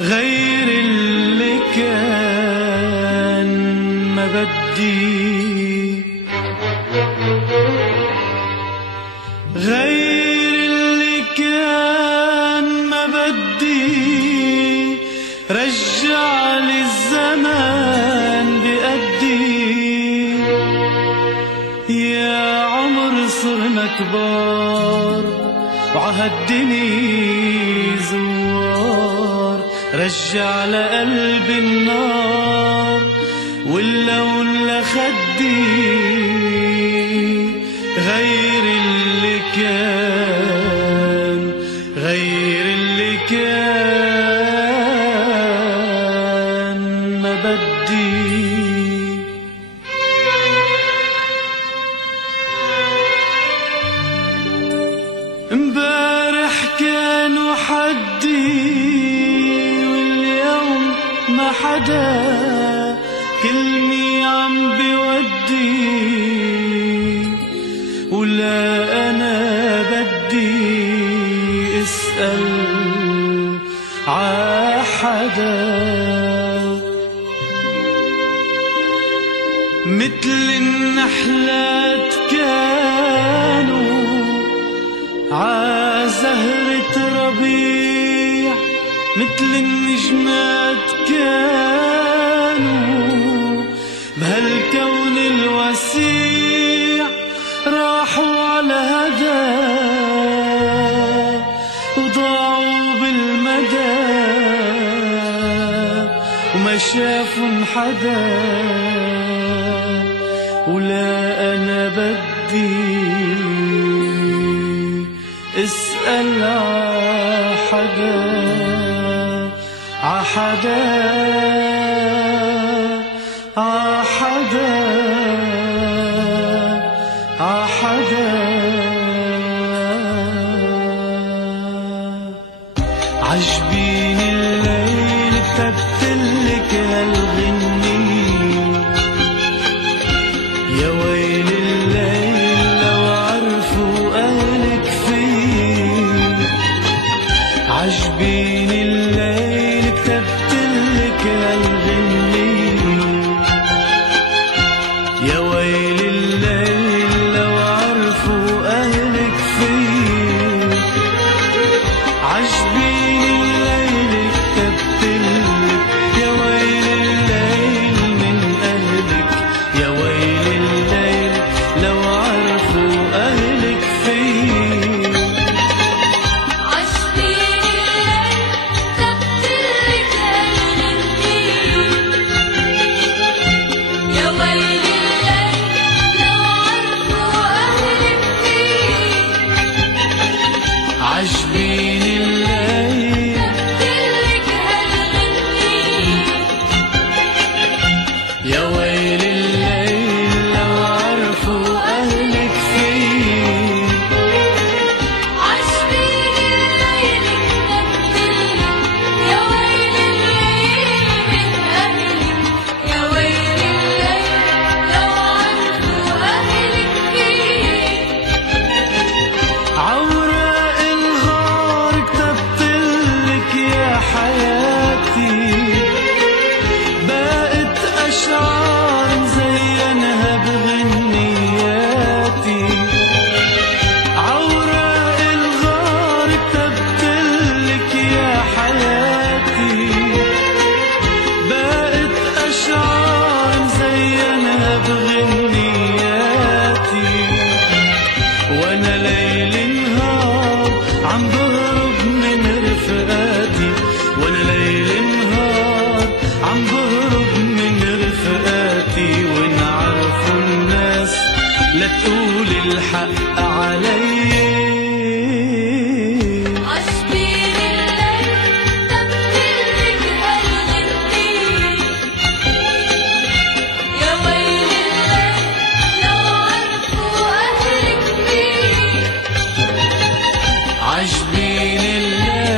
غير اللي كان ما بدي، غير اللي كان ما بدي، رجع لي الزمان بقدي. يا عمر صرنا كبار وعهدني زوار، رجع لقلبي النار واللون لخدي. غير اللي كان، غير اللي كان ما بدي. امبارح كانوا حدي واليوم ما حدا، كلمي عم بودي ولا أنا بدي اسأل عحدا. مثل النحلات كانوا عزهرة ربيع، مثل النجمات كانوا بهالكون الوسيع. راحوا على هدا وضاعوا بالمدى وما شافن حدا، ولا أنا بدي اسأل عحدا عحدا عحدا عحدا. عجبيني الليل كتبتلك هالغنية، يا ويل الليل لو عرفوا أهلك فيه. عجبيني الليل كتبتلك هالغنية، يا ويل الليل لو عرفوا أهلك فيه. عجبيني الليل كتبتلك، يا ويل الليل من أهلك، يا ويل الليل لو عرفوا أهلك فيه. عجبيني الليل كتبتلك هالغنية، يا ويل الليل لو عرفوا أهلك فيه. عجبيني الليل كتبتلك هالغنية، يا ويل الليل لو عرفوا أهلك فيه. عجبيني الليل كتبتلك، يا ويل الليل من أهلك، يا ويل الليل لو عرفوا أهلك فيه. عوراق الغار كتبتلك يا حياتي، بقت أشعار مزينها بغنياتي. عوراق الغار كتبتلك يا حياتي، بقت أشعار مزينها بغنياتي. وانا ليل نهار عم بهرب من رفقاتي، وانا ليل نهار عم بهرب من رفقاتي. وان عرفوا الناس لا تقول الحق علي. عجبيني الليل كتبتلك هالغنية، يا ويل الليل لو عرفوا أهلك فيه. عجبيني الليل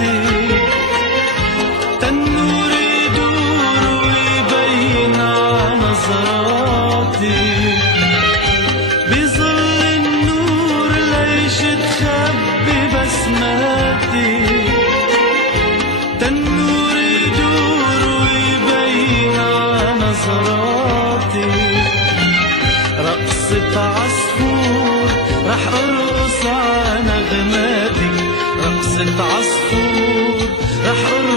نظراتي تنور يدور ويبين على نظراتي بظل النور ليش تخبي بسماتي تنور يدور ويبين على نظراتي رقصة عصفور رح ارقص على نغماتي رقصة عصفور رح ارقص